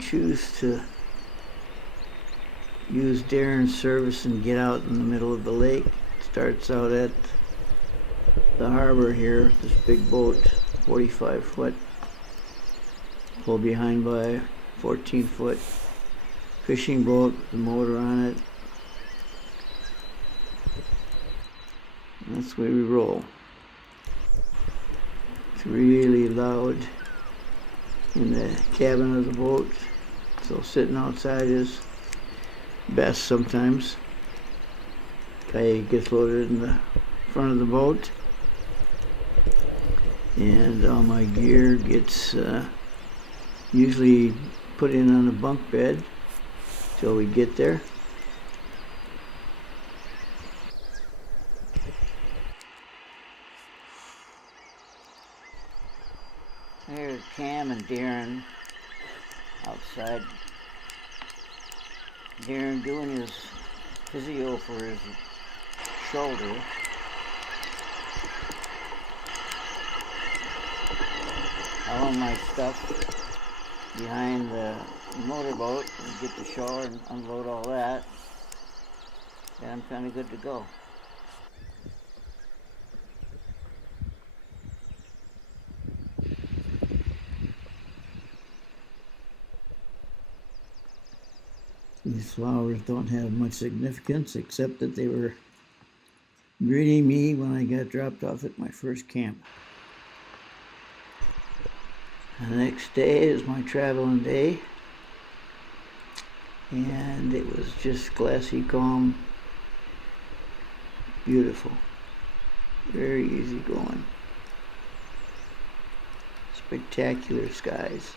choose to use Darren's service and get out in the middle of the lake, it starts out at the harbor here, this big boat, 45 foot, pulled behind by a 14 foot fishing boat with a motor on it. And that's the way we roll. It's really loud in the cabin of the boat, so sitting outside is best sometimes. Kayak gets loaded in the front of the boat, and all my gear gets usually put in on a bunk bed till we get there. There's Cam and Darren outside. Darren doing his physio for his shoulder. All of my stuff behind the motorboat and get the shower and unload all that. And I'm kind of good to go. These flowers don't have much significance except that they were greeting me when I got dropped off at my first camp. The next day is my traveling day, and it was just glassy calm, beautiful, very easy going, spectacular skies.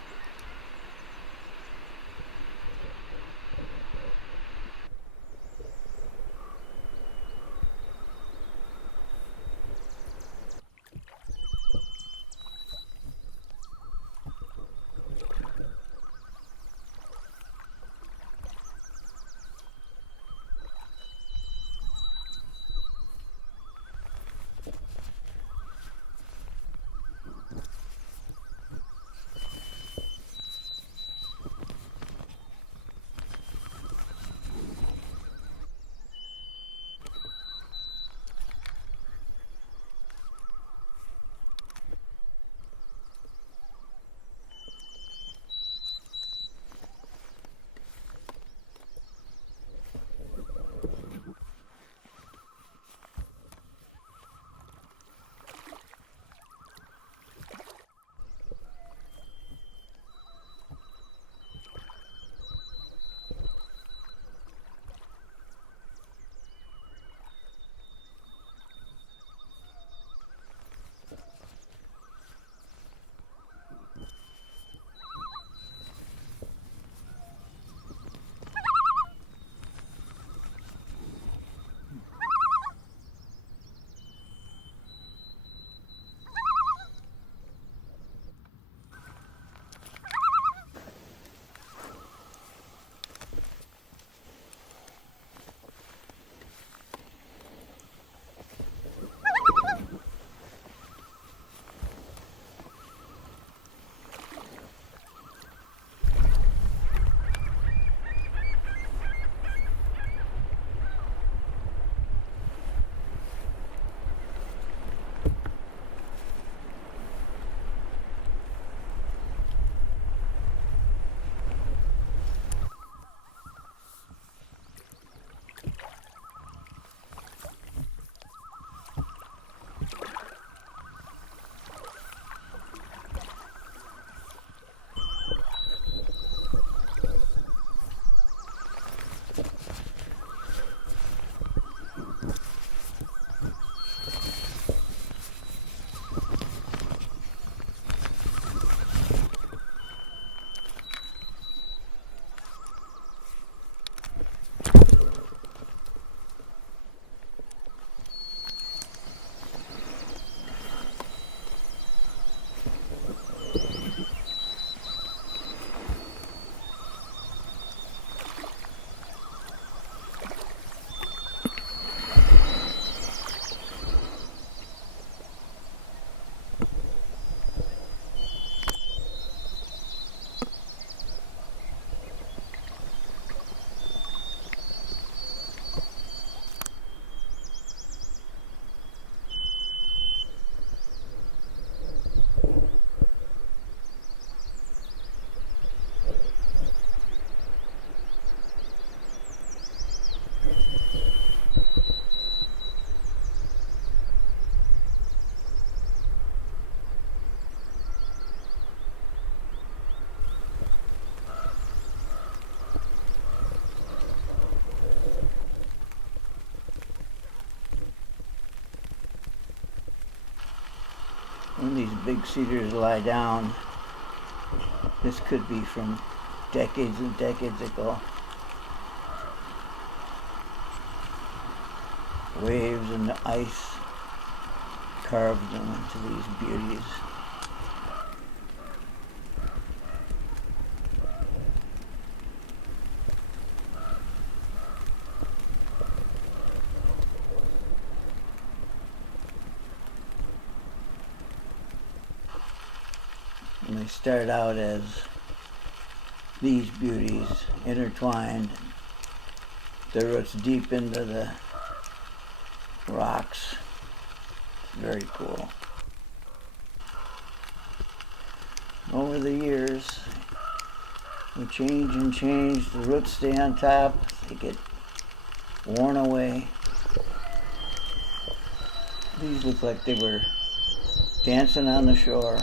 when these big cedars lie down, this could be from decades and decades ago. Waves and the ice carved them into these beauties. And they start out as these beauties intertwined, their roots deep into the rocks. It's very cool. Over the years, we change and change. The roots stay on top. They get worn away. These look like they were dancing on the shore.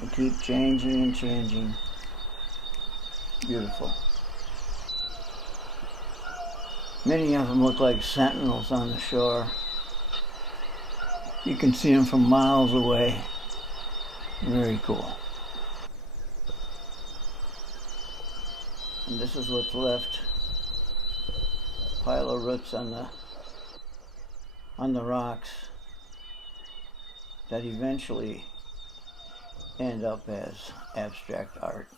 They keep changing and changing. Beautiful. Many of them look like sentinels on the shore. You can see them from miles away. Very cool. And this is what's left. A pile of roots on the rocks that eventually end up as abstract art.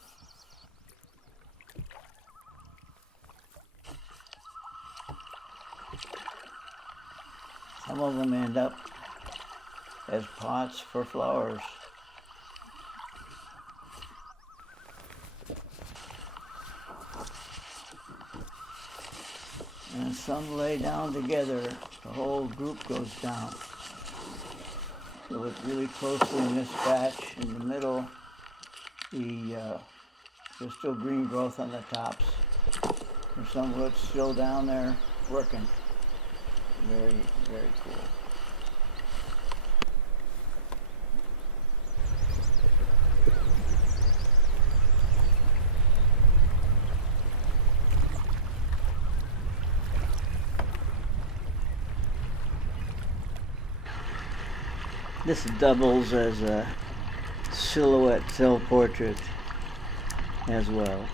Some of them end up as pots for flowers. And some lay down together. The whole group goes down. You look really closely in this batch. In the middle, there's still green growth on the tops. There's some roots still down there working. Very, very cool. This doubles as a silhouette self-portrait as well.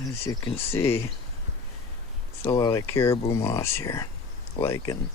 As you can see, it's a lot of caribou moss here, lichen.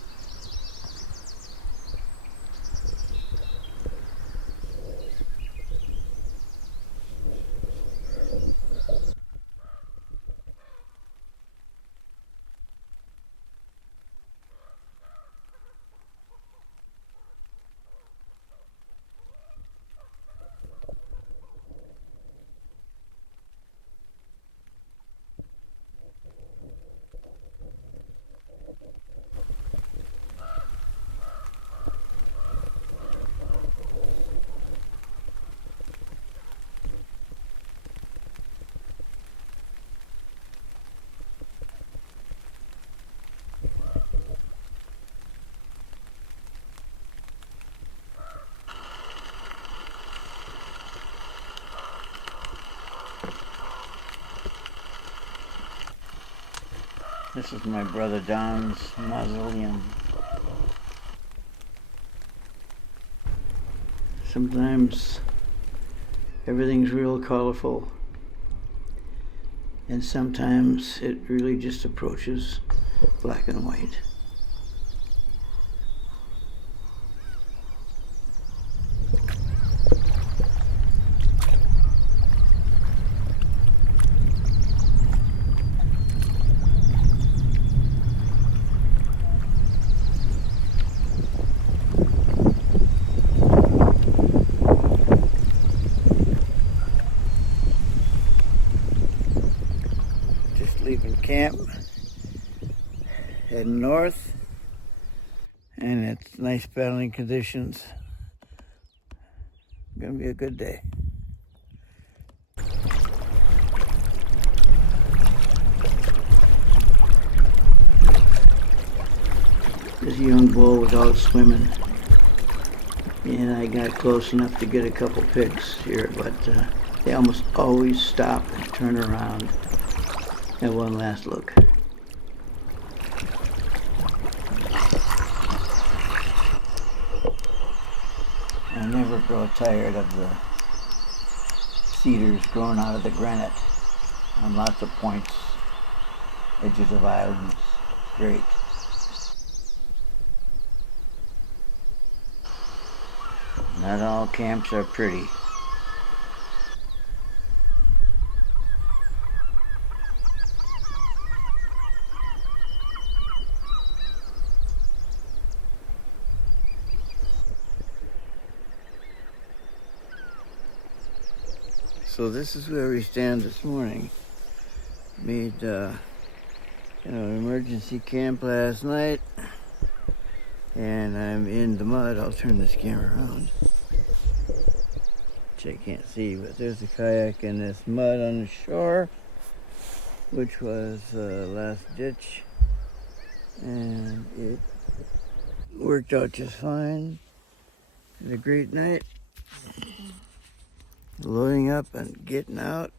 This is my brother Don's mausoleum. Sometimes everything's real colorful, and sometimes it really just approaches black and white. Leaving camp, heading north, and it's nice paddling conditions. Gonna be a good day. This young bull was out swimming, and I got close enough to get a couple pics here, but they almost always stop and turn around. And one last look. I never grow tired of the cedars growing out of the granite on lots of points, edges of islands. Great. Not all camps are pretty. So this is where we stand this morning. Made an emergency camp last night, and I'm in the mud. I'll turn this camera around, which I can't see, but there's a kayak in this mud on the shore, which was last ditch, and it worked out just fine. Had a great night. Loading up and getting out.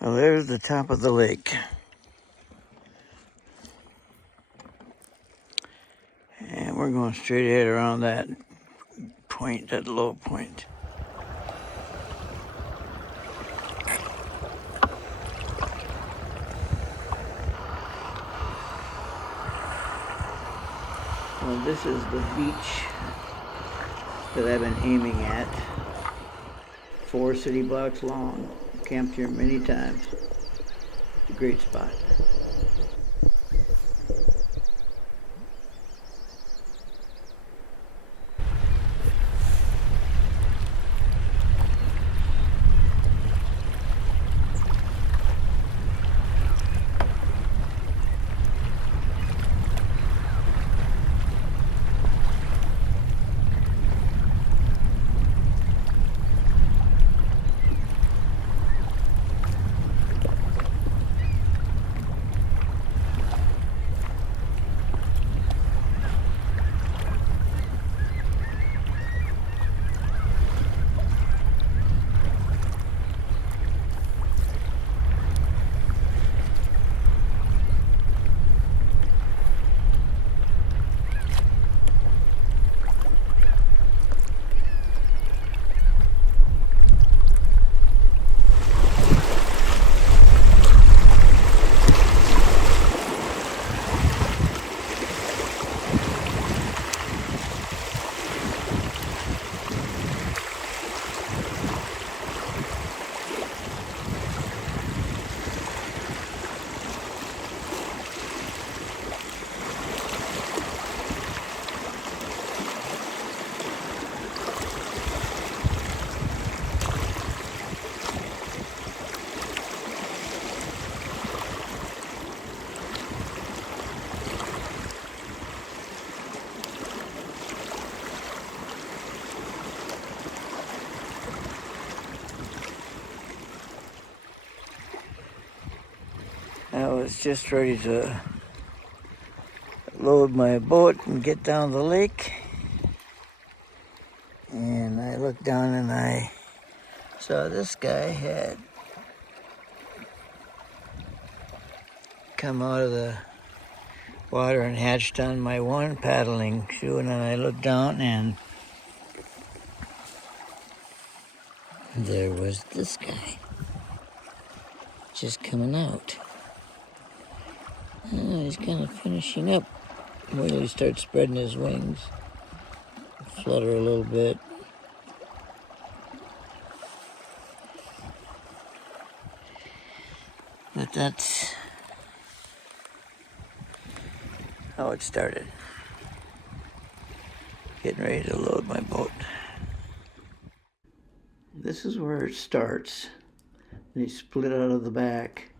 Well, there's the top of the lake. And we're going straight ahead around that point, that low point. Well, this is the beach that I've been aiming at. 4 city blocks long. Camped here many times. It's a great spot. I was just ready to load my boat and get down the lake. And I looked down and I saw this guy had come out of the water and hatched on my one paddling shoe, and then I looked down and there was this guy just coming out. Oh, he's kind of finishing up. Wait till he starts spreading his wings, flutter a little bit. But that's how it started. Getting ready to load my boat. This is where it starts. They split out of the back.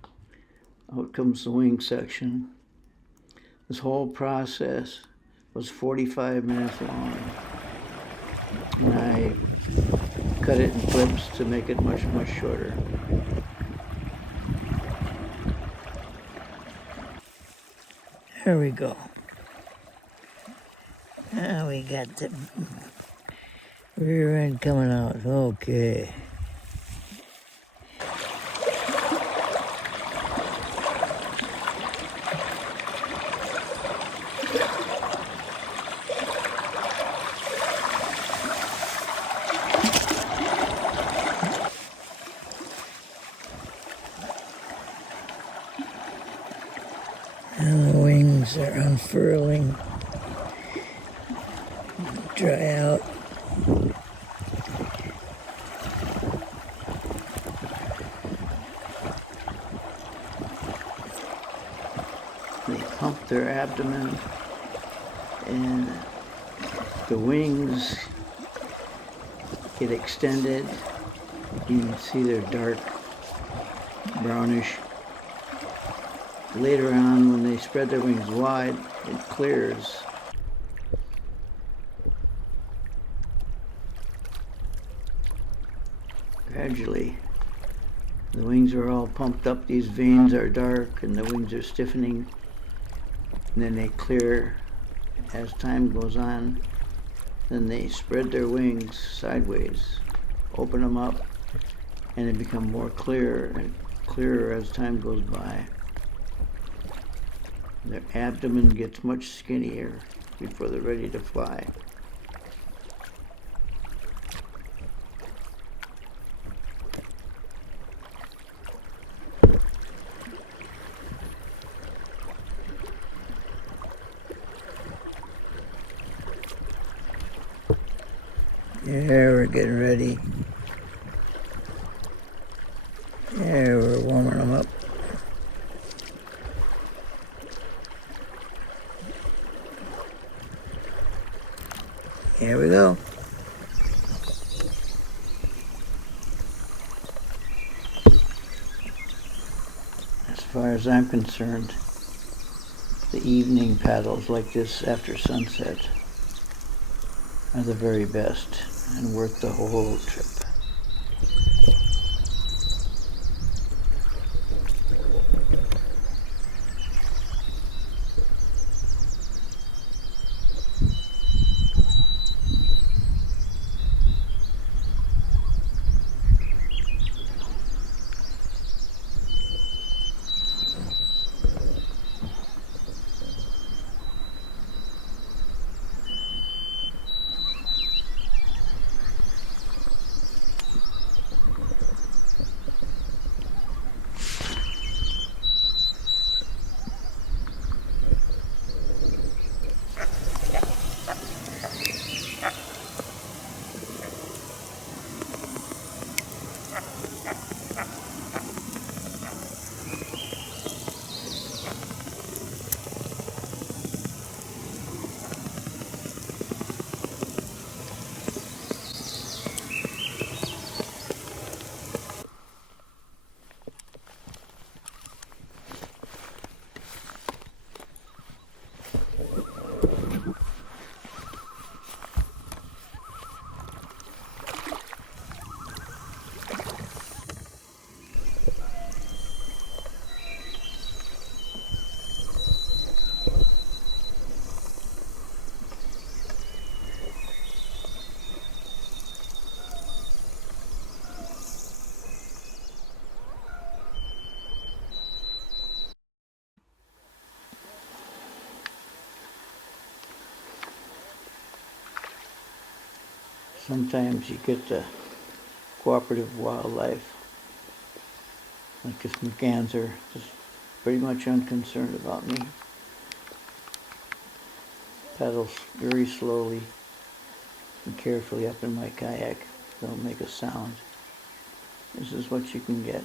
Out comes the wing section. This whole process was 45 minutes long. And I cut it in clips to make it much, much shorter. There we go. Now we got the rear end coming out. Okay. And the wings are unfurling. Dry out. They pump their abdomen, and the wings get extended. You can see they're dark brownish. Later on, when they spread their wings wide, it clears. Gradually, the wings are all pumped up. These veins are dark and the wings are stiffening. And then they clear as time goes on. Then they spread their wings sideways, open them up, and they become more clear and clearer as time goes by. Their abdomen gets much skinnier before they're ready to fly. Yeah, we're getting ready. Yeah, we're warming them up. Here we go. As far as I'm concerned, the evening paddles like this after sunset are the very best and worth the whole trip. Sometimes you get the cooperative wildlife, like this McGann's are just pretty much unconcerned about me. Paddles very slowly and carefully up in my kayak. Don't make a sound. This is what you can get.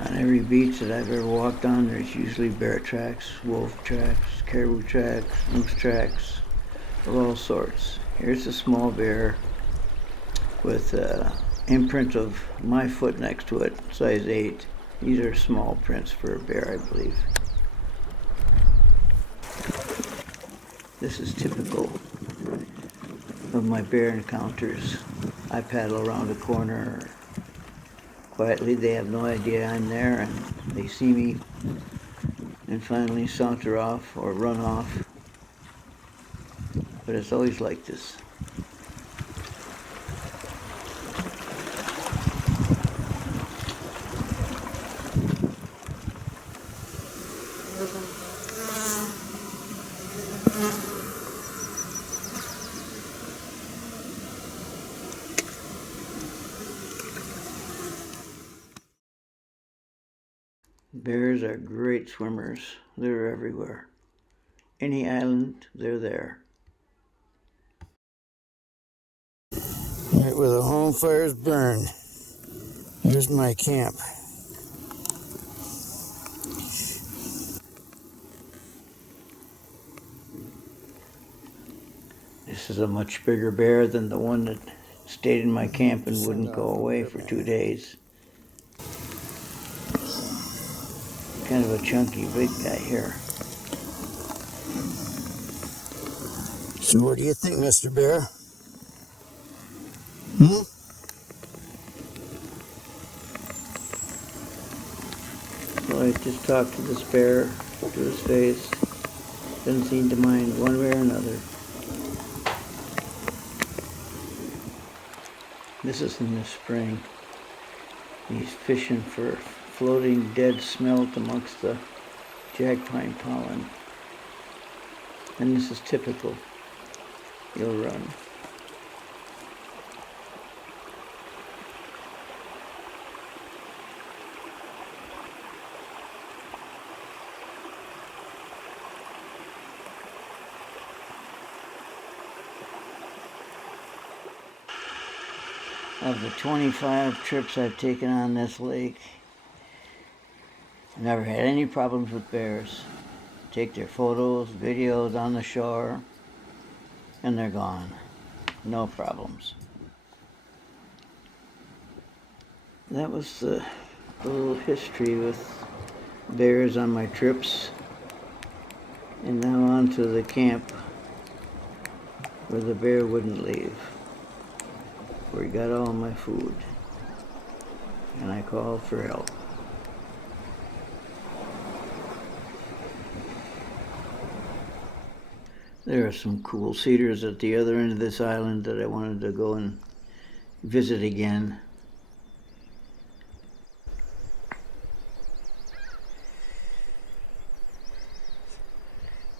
On every beach that I've ever walked on, there's usually bear tracks, wolf tracks, caribou tracks, moose tracks, of all sorts. Here's a small bear with an imprint of my foot next to it, size 8. These are small prints for a bear, I believe. This is typical of my bear encounters. I paddle around a corner quietly. They have no idea I'm there, and they see me and finally saunter off or run off. But it's always like this. Bears are great swimmers. They're everywhere. Any island, they're there. Right where the home fires burn. Here's my camp. This is a much bigger bear than the one that stayed in my camp and wouldn't go away for 2 days. Kind of a chunky big guy here. So what do you think, Mr. Bear? Well, I just talked to this bear to his face. Doesn't seem to mind one way or another. This is in the spring. He's fishing for floating dead smelt amongst the jackpine pollen. And this is typical. He'll run. Of the 25 trips I've taken on this lake, I've never had any problems with bears. Take their photos, videos on the shore, and they're gone. No problems. That was the little history with bears on my trips. And now on to the camp where the bear wouldn't leave, where he got all my food. And I called for help. There are some cool cedars at the other end of this island that I wanted to go and visit again.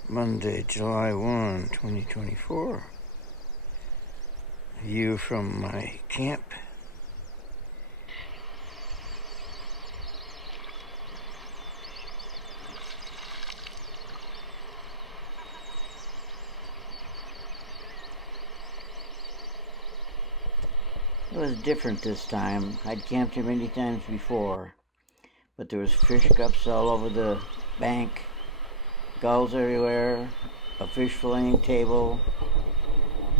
Monday, July 1, 2024. View from my camp. It was different this time. I'd camped here many times before, but there was fish cups all over the bank, gulls everywhere, a fish filleting table,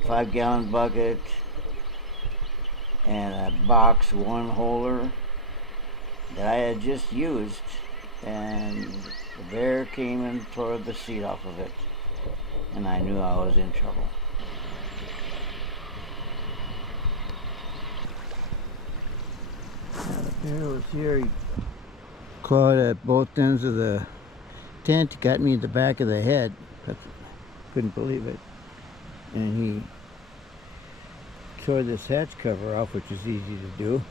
5-gallon bucket, and a box one holder that I had just used, and the bear came and tore the seat off of it, and I knew I was in trouble. Now the bear was here. He clawed at both ends of the tent, got me in the back of the head. Couldn't believe it. And he tore this hatch cover off, which is easy to do.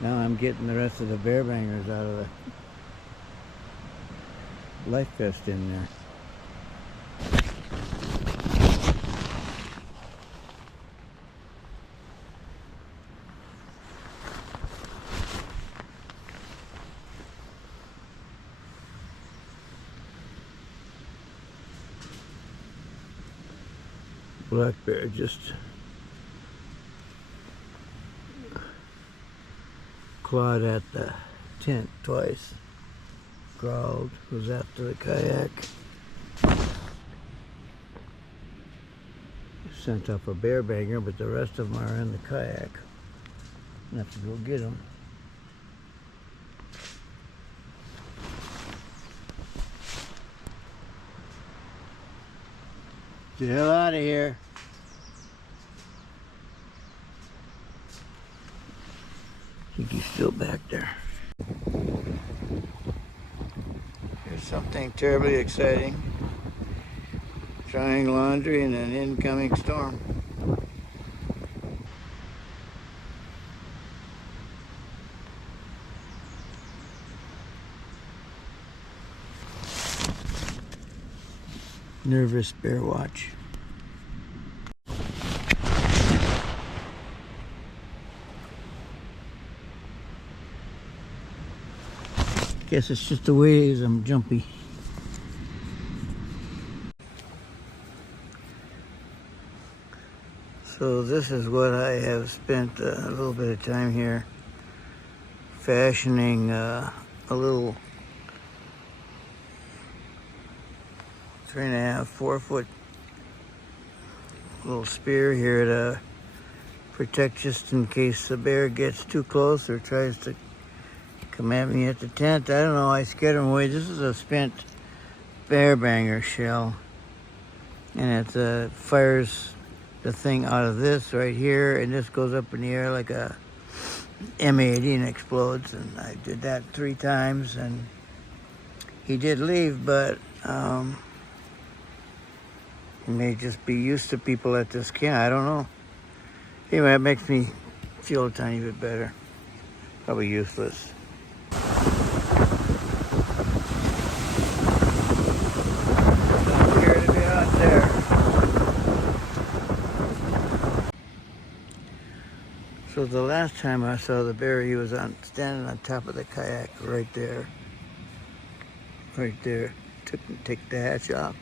Now I'm getting the rest of the bear bangers out of the life vest in there. Black bear just clawed at the tent twice, growled, was after the kayak. Sent up a bear banger, but the rest of them are in the kayak. I have to go get them. Get the hell out of here. I think he's still back there. Here's something terribly exciting. Drying laundry in an incoming storm. Nervous bear watch. Guess it's just the way it is, I'm jumpy. So this is what I have spent a little bit of time here fashioning a little 3.5, 4 foot little spear here to protect just in case the bear gets too close or tries to come at me at the tent. I don't know, I scared him away. This is a spent bear banger shell, and it fires the thing out of this right here, and this goes up in the air like a M80 and explodes. And I did that 3 times, and he did leave, but he may just be used to people at this camp. I don't know. Anyway, it makes me feel a tiny bit better. Probably useless. Don't appear to be out there. So the last time I saw the bear, he was standing on top of the kayak right there. Right there. Take the hatch off.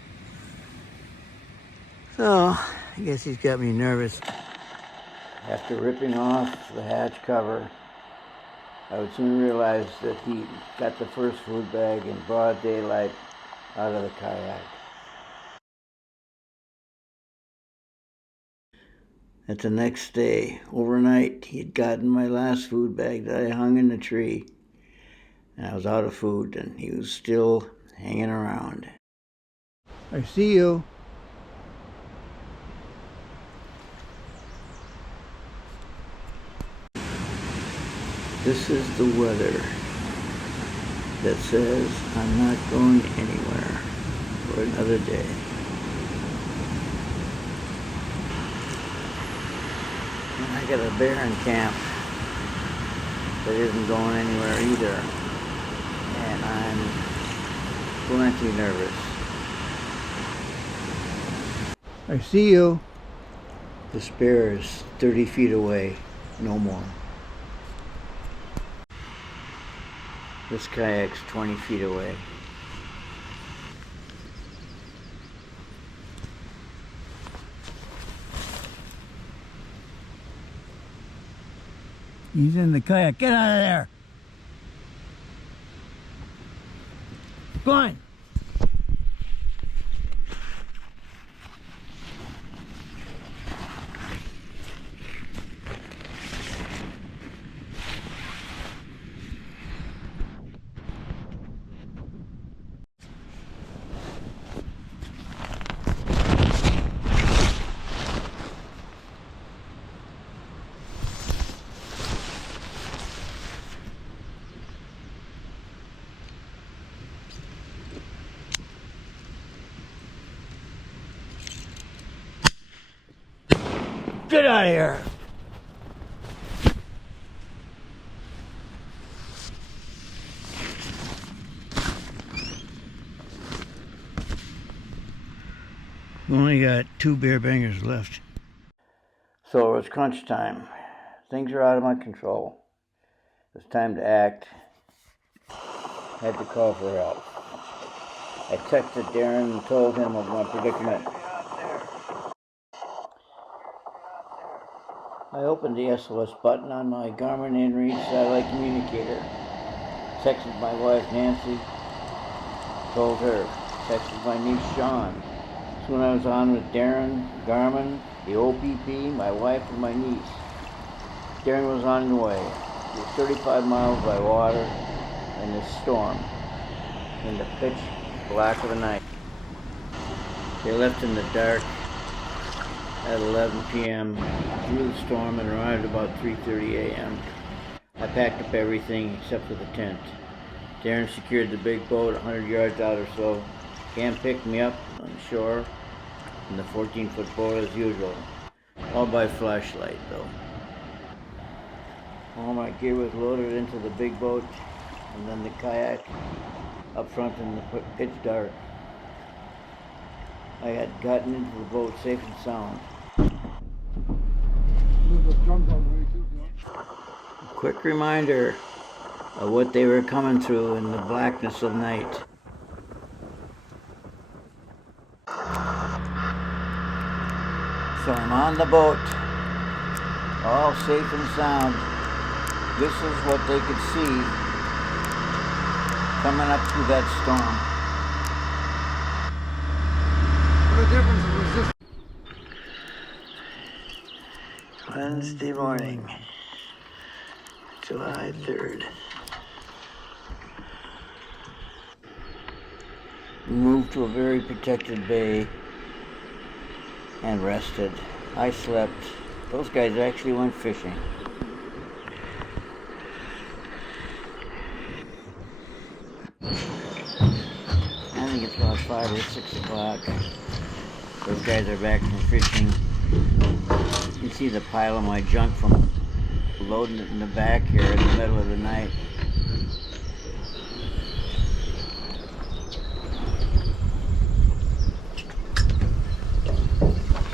So, I guess he's got me nervous. After ripping off the hatch cover, I would soon realize that he got the first food bag in broad daylight out of the kayak. At the next day, overnight, he had gotten my last food bag that I hung in the tree. And I was out of food, and he was still hanging around. I see you. This is the weather that says I'm not going anywhere for another day. And I got a bear in camp that isn't going anywhere either. And I'm plenty nervous. I see you. This bear is 30 feet away, no more. This kayak's 20 feet away. He's in the kayak. Get out of there! Go on! Get out of here! We only got 2 bear bangers left. So it's crunch time. Things are out of my control. It's time to act. Had to call for help. I texted Darren and told him of my predicament. I opened the SOS button on my Garmin inReach satellite communicator. Texted my wife Nancy. Told her. Texted my niece Sean. Soon I was on with Darren, Garmin, the OPP, my wife, and my niece. Darren was on the way. It was 35 miles by water in this storm, in the pitch black of the night. They left in the dark at 11 p.m. through the storm and arrived about 3:30 a.m. I packed up everything except for the tent. Darren secured the big boat 100 yards out or so. Cam picked me up on the shore in the 14-foot boat as usual. All by flashlight though. All my gear was loaded into the big boat and then the kayak up front in the pitch dark. I had gotten into the boat safe and sound. A quick reminder of what they were coming through in the blackness of night. So I'm on the boat, all safe and sound. This is what they could see coming up through that storm. What a difference was this? Wednesday morning, July 3rd. We moved to a very protected bay and rested. I slept. Those guys actually went fishing. I think it's about 5 or 6 o'clock. Those guys are back from fishing. You can see the pile of my junk from loading it in the back here in the middle of the night.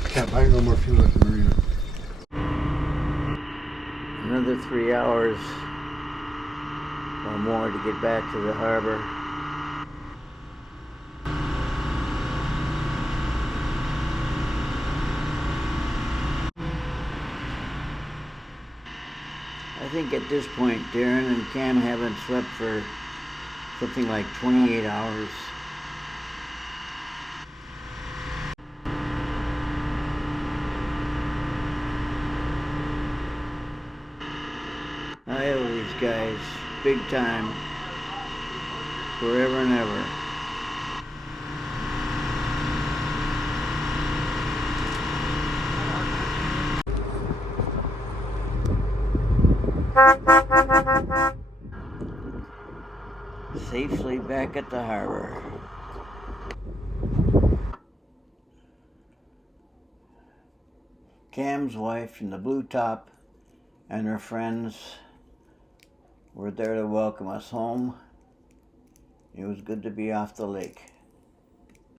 Can't buy no more fuel at the marina. Another 3 hours or more to get back to the harbor. I think at this point Darren and Cam haven't slept for something like 28 hours. I owe these guys big time, forever and ever. Safely back at the harbor. Cam's wife in the blue top and her friends were there to welcome us home. It was good to be off the lake.